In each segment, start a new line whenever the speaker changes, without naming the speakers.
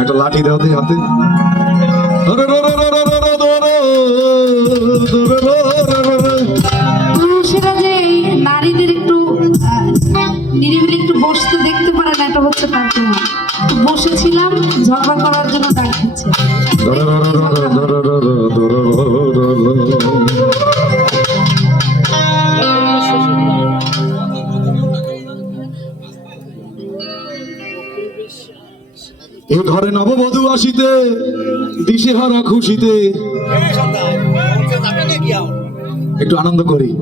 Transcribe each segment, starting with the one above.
একটা লাঠি দেওয়া দিই হাতে।
পুরুষেরা যে নারীদের একটু নিরিবিলি একটু বসতে দেখতে পারে না এটা হচ্ছে তার জন্য। বসেছিলাম ঝগড়া করার জন্য ডাক দিচ্ছে
এ ঘরে নববধূ আসিতে দিশেহারা খুশিতে। একটু আনন্দ করি।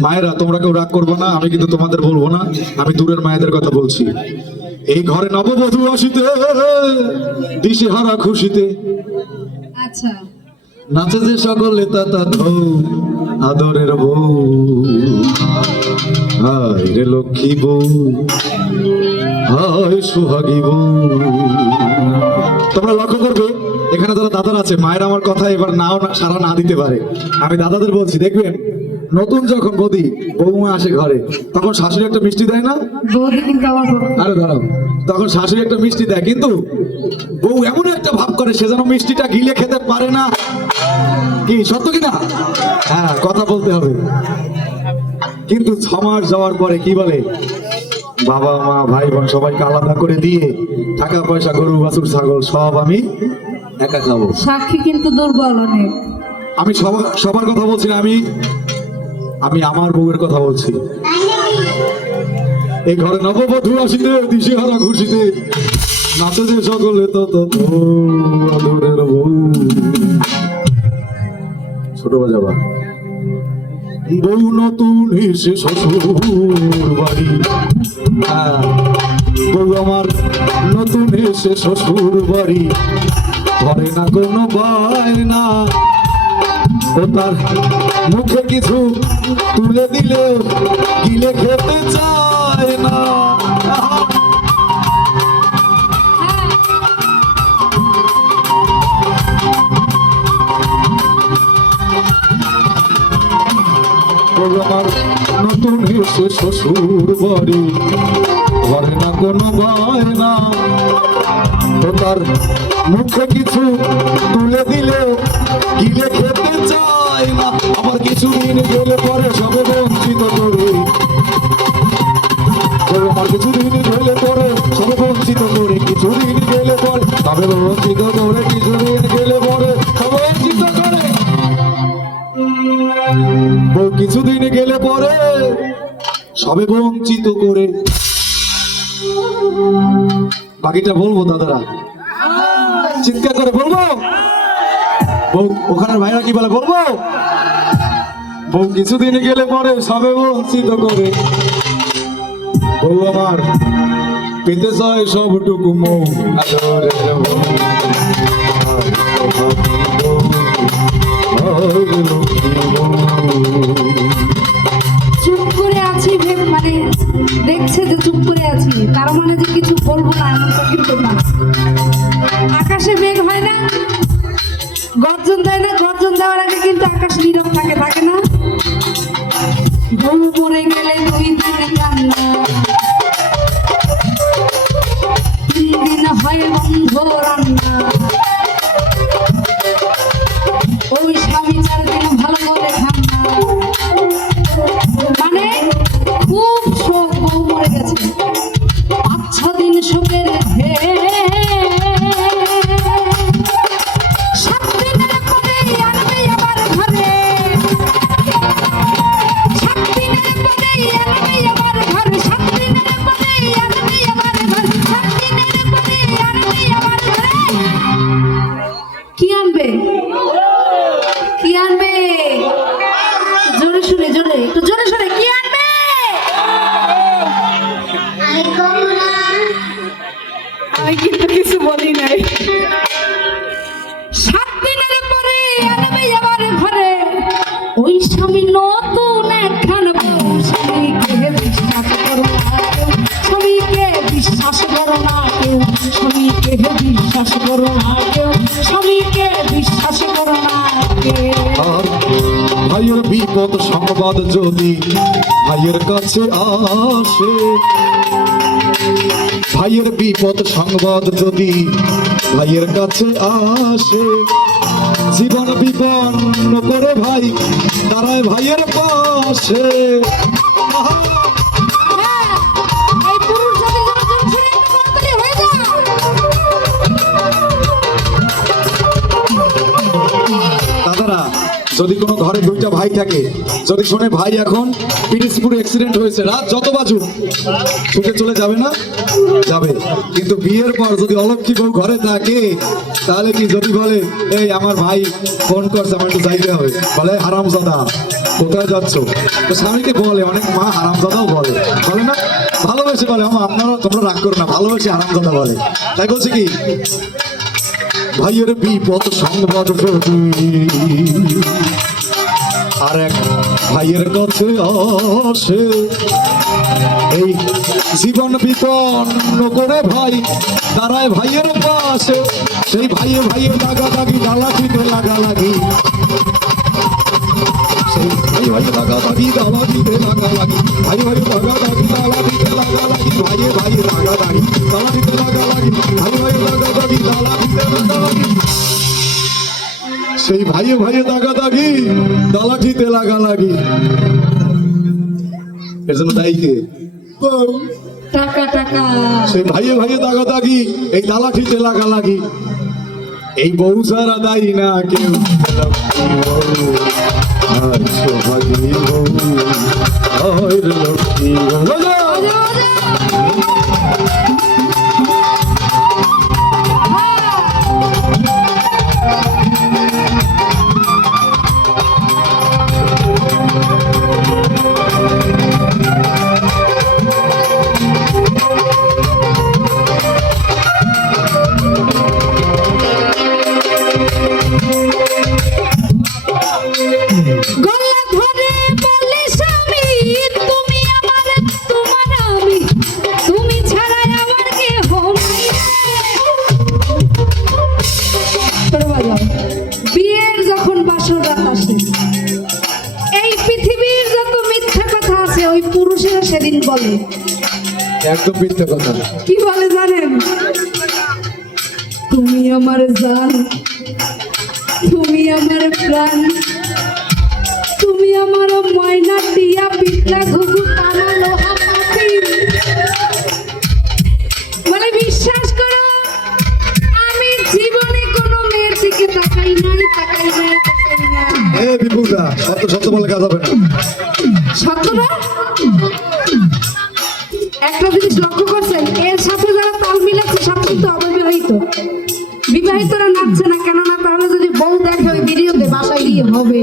মায়েরা তোমরা কেউ রাগ করব না আমি কিন্তু তোমাদের বলব না আমি দূরের মায়েদের কথা বলছি। এই ঘরে নববধূ আসিতে দিশেহারা খুশিতে।
আচ্ছা।
নাচে যে সকলে তাতা ধৌ আদরের বউ। হায় রে লক্ষ্মী বউ হায় সোহাগী বউ। তোমরা লক্ষ্য করবে এখানে যারা দাদার আছে মায়ের আমার কথা এবার নাও না সারা না দিতে পারে। আমি দাদাদের বলছি দেখবেন নতুন যখন বদি বৌমা আসে ঘরে তখন শাশুড়ি একটা মিষ্টি দেয় না? আরে দাঁড়াও তখন শাশুড়ি একটা মিষ্টি দেয় কিন্তু বউ এমন একটা ভাব করে সে যেন মিষ্টিটা গিলে খেতে পারে না। কি সত্য কি না? হ্যাঁ কথা বলতে হবে। কিন্তু ছ মাস যাওয়ার পরে কি বলে? বাবা মা ভাই বোন সবাইকে আলাদা করে দিয়ে টাকা পয়সা গরু বাছুর ছাগল সব আমি একা খাব।
সাক্ষী কিন্তু দুর্বল অনেক।
আমি সবার কথা বলছি না আমি? আমি আমার বউয়ের কথা বলছি। এই ঘরে নববধূ আসিতে দিশে হারা খুশিতে নাচে যে সকলে তো তো তো আদরের বউ। ছোট বাজাবা। বউ নতুন এসে শ্বশুর বাড়ি বউ আমার নতুন এসে শ্বশুর বাড়ি ঘরে না কোনো বায়না। ও তার মুখে কিছু তুলে দিলেও গিলে শ্বশুর বাড়ি কোনো বায়না ও তার মুখে কিছু তুলে দিলে গিলে খেতে চায় না। আবার কিছুদিন গেলে পরে সবে বঞ্চিত করে। আমার কিছুদিন গেলে পরে সবে বঞ্চিত করে। কিছুদিন গেলে পরে তবে বঞ্চিত করে। সবে বঞ্চিত করে। বাকিটা বলব দাদারা? চিৎকার করে বলব? বউ, ওখানের ভাইরা কি বলে বলব? বউ, কিছুদিন গেলে পরে সবে বঞ্চিত করে। বউ আমার, পেতে চায় সবটুকু মৌ আদরের
ওই স্বামী নতুন একখান বউ। স্বামীকে বিশ্বাস করো বিশ্বাস করো না কেউ। স্বামীকে বিশ্বাস করো না কেউ। স্বামীকে বিশ্বাস করো না
ভাইয়ের বিপ বিপদ সংবাদ যদি ভাইয়ের কাছে আসে ভাইয়ের বিপদ সংবাদ যদি ভাইয়ের কাছে আসে জীবন বিপন্ন করে ভাই তারাই ভাইয়ের পাশে। যদি কোনো ঘরে দুইটা ভাই থাকে, যদি শোনে, ভাই, এখন পিরিজপুর অ্যাক্সিডেন্ট হয়েছে, রাত যত বাজুক ছুটে চলে যাবে না? যাবে। কিন্তু বিয়ের পর যদি অলক্ষী বউ ঘরে থাকে, তাহলে কি যদি বলে, এই, আমার ভাই ফোন করছে, আমার একটু যাইতে হবে। বলে, হারামজাদা, কোথায় যাচ্ছ? তো স্বামীকে বলে, অনেক মা হারামজাদাও বলে। বলে না? ভালোবেসে বলে আমার আপনারা তোমরা রাগ করো না। ভালোবেসে হারামজাদা বলে। তাই বলছে কি ভাইয়ের বিপদ সংবাদ আর এক ভাইয়ের কাছে আসে, এই জীবন বিপন্ন করে ভাই দাঁড়ায় ভাইয়ের পাশে। সেই ভাইয়ে ভাইয়ে লাগা লাগি লাগালাগিতে লাগা লাগি। সেই ভাই ভাই লাগা লাগি দালাগিতে লাগা লাগি ভাই ভাই লাগা লাগি দালাগিতে লাগা লাগি ভাইয়ে ভাই লাগা লাগি দালাগিতে লাগা লাগি ভাই ভাই লাগা লাগি দালাগিতে লাগা লাগি সেই ভাইয়ে ভাইয়ে দাগা দাগি দালাঠিতে লাগা লাগি এর জন্য দায়ী কে?
টাকা টাকা।
সেই ভাইয়ে ভাইয়ে দাগা দাগি এই দালাঠিতে লাগা লাগি এই বউ সারা দায়ী না কেউ সোহাগী বউ। লক্ষ্মী। বউ
সেদিন বলে।
একদম মিথ্যে কথা।
কি বলে জানেন? তুমি আমার জান তুমি আমার প্রাণ তুমি আমার ময়না টিয়া পিতলা ঘুঘু তামা লোহা পাখি বলে বিশ্বাস করো আমি জীবনে কোনো মেয়ের দিকে তাকাই নাই তাকাই নাই তাকাই নাই।
এ বিপুলদা সত্য সত্য বলে কাজ হবে না।
সত্য না একটা জিনিস লক্ষ্য করছেন, এর সাথে যারা তাল মিলাচ্ছে, সব কিন্তু অবিবাহিত বিবাহিতরা নাচছে না, কেননা তাহলে যদি বউ দেখে ওই ভিডিওতে বাসায় গিয়ে হবে।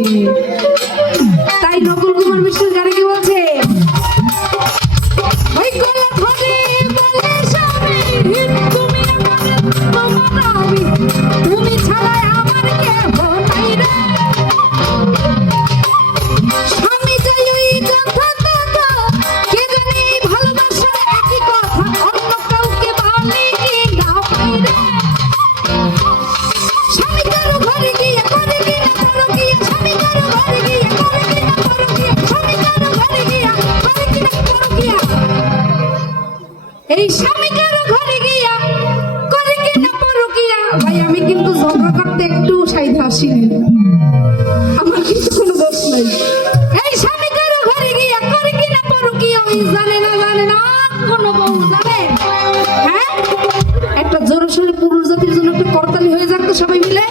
করতালি হয়ে যাক তো সবাই মিলে।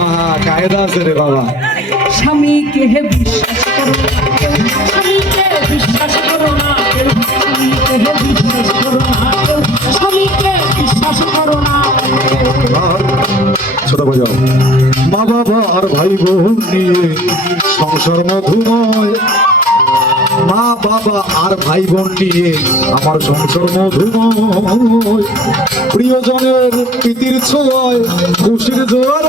আহা কায়দা আছে রে বাবা।
স্বামীকে হে বিশ্বাস করো বিশ্বাস করো না কেউ, স্বামীকে হে বিশ্বাস করো না কেউ, স্বামীকে বিশ্বাস করো না
ছোট বাজাও মা বাবা আর ভাই বোন নিয়ে সংসার মধুময়। মা বাবা আর ভাই বোন নিয়ে আমার সংসার মধুময় প্রিয়জনের প্রীতির ছোঁয়ায় খুশির জোয়ার।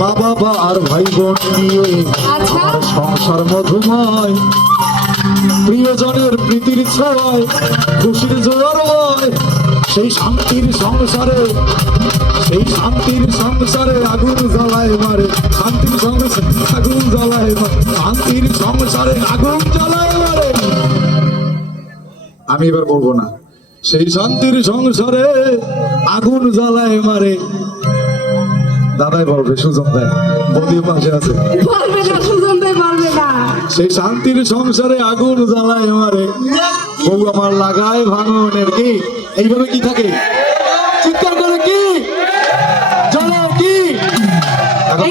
মা বাবা আর ভাই বোন নিয়ে
আচ্ছা।
আমার সংসার মধুময় প্রিয়জনের প্রীতির ছোঁয় খুশির জোয়ার বয়, সেই শান্তির সংসারে, সেই শান্তির সংসারে আগুন জ্বালায় মারে, শান্তির সংসারে আগুন জ্বালায় মারে, শান্তির সংসারে আগুন জ্বালায় মারে। আমি এবার বলব না, সেই শান্তির সংসারে আগুন জ্বালায় মারে দাদাই বলবে সুজন দেয়। বদিও পাশে আছে।
পারবে না সুজন পারবে না।
সেই শান্তির সংসারে আগুন জ্বালায় আমারে বউ আমার লাগায় ভাঙনের কি? এইভাবে কি থাকে? চিৎকার করে কি? জ্বালাও কি? এখন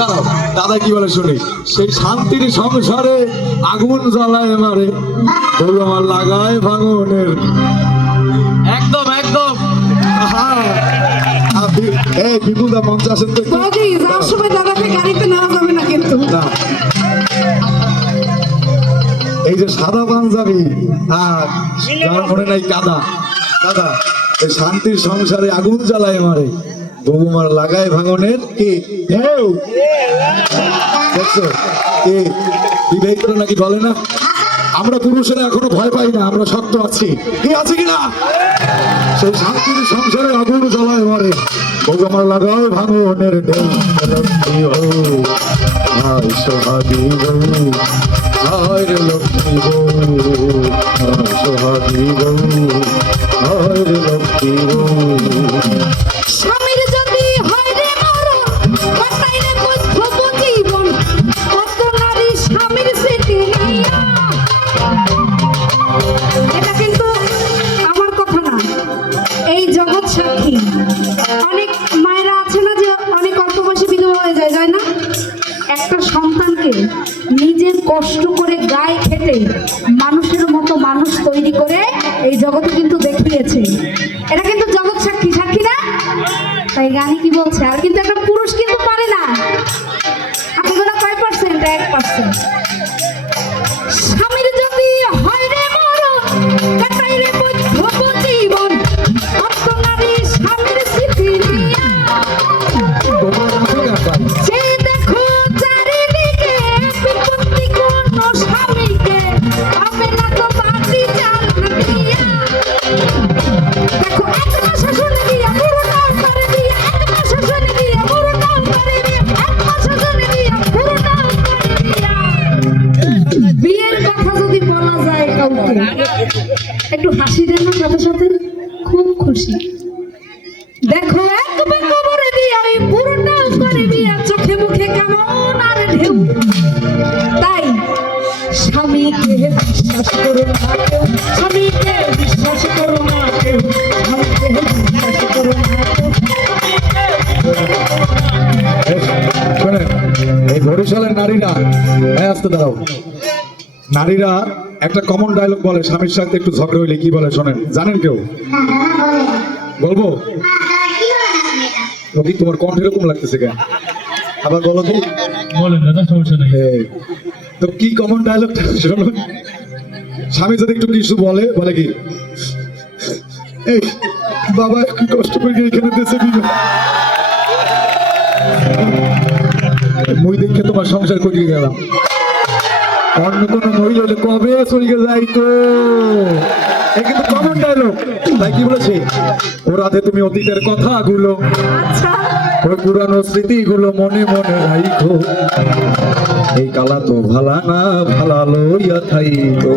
দাদা দাদা কি বলে শুনি? সেই শান্তির সংসারে আগুন জ্বালায় মারে। বউ আমার লাগায় ভাঙনের এই বিপুলদা মঞ্চ আসেন তো
যাওয়ার সময় দাদাকে গাড়িতে নেওয়া যাবে না কিন্তু।
না। এই যে সাদা পাঞ্জাবি আর যার মনে নাই কাদা কাদা এই শান্তির সংসারে আগুন জ্বালায় মারে। বৌমার লাগায় ভাঙনের কি? ঢেউ। দেখছ? কি? বিবাহিত নাকি বলে না? আমরা পুরুষেরা এখনও ভয় পাই না আমরা শক্ত আছি। কি আছে কিনা? সেই শান্তির সংসারে আগুন জ্বালায় মারে। বউ আমার লাগায় ভাঙনের লক্ষ্মী হো হায় সোহাগী গৌ রে লক্ষ্মী গৌ। হায় সোহাগী গৌ রে লক্ষ্মী বউ
কষ্ট করে গায়ে খেটে মানুষের মতো মানুষ তৈরি করে এই জগতে কিন্তু দেখিয়েছে। এটা কিন্তু জগৎ সাক্ষী সাক্ষী না? তাই গানি কি বলছে? আর কিন্তু একটা একটু হাসি দেন সাথে সাথে? খুব খুশি।
বরিশালের নারীরা হ্যাঁ আসতে দাঁড়াও। নারীরা একটা কমন ডায়লগ বলে স্বামীর সাথে একটু ঝগড়া হইলে কি বলে শোনেন? জানেন কেউ? বলব? কি তোমার কণ্ঠ এরকম লাগতেছে কেন? আবার বলো তো।
বলেন দাদা সমস্যা নেই।
তো কি কমন ডায়লগটা শোনো স্বামী যদি একটু কিছু বলে বলে কি? এই বাবা কি কষ্ট করে এখানে দেশে দিল মুই দেখে তোমার সংসার করিয়ে গেলাম অন্য কোন মহিলা হলে কবে চলিয়ে যাই তো? এ কিন্তু কমন ডায়লগ তাই কি বলেছে? ও রাধে তুমি অতীতের কথাগুলো
আচ্ছা।
ওই পুরানো স্মৃতিগুলো মনে মনে রাইখো। এই কালা তো ভালা না ভালা লইয়া থাই তো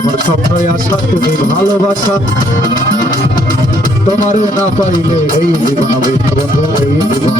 তোমার স্বপ্নই আশা তুমি ভালোবাসা। তোমারে না পাইলে এই জীবন এই জীবন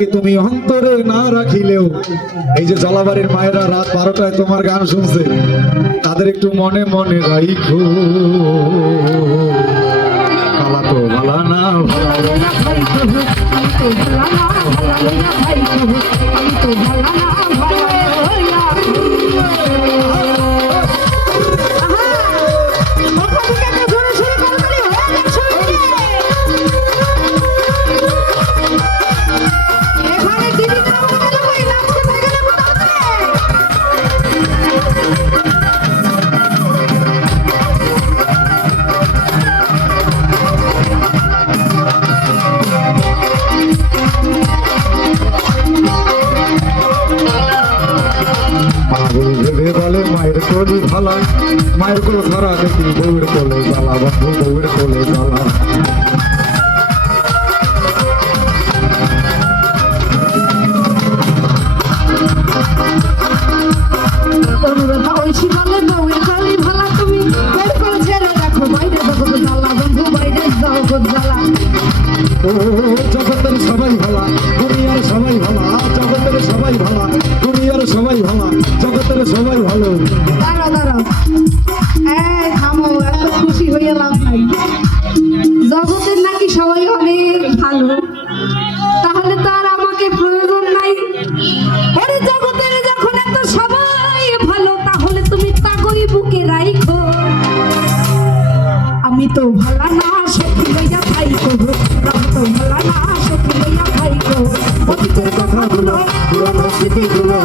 যাকে তুমি
অন্তরে না রাখিলেও এই যে জলাবাড়ির মায়েরা রাত বারোটায় তোমার গান শুনছে তাদের একটু মনে মনে রাইখো কালা তো ভালা না
না না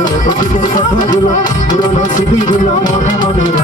এত জীবন কথাগুলো পুরনো স্মৃতিগুলো মনে মনে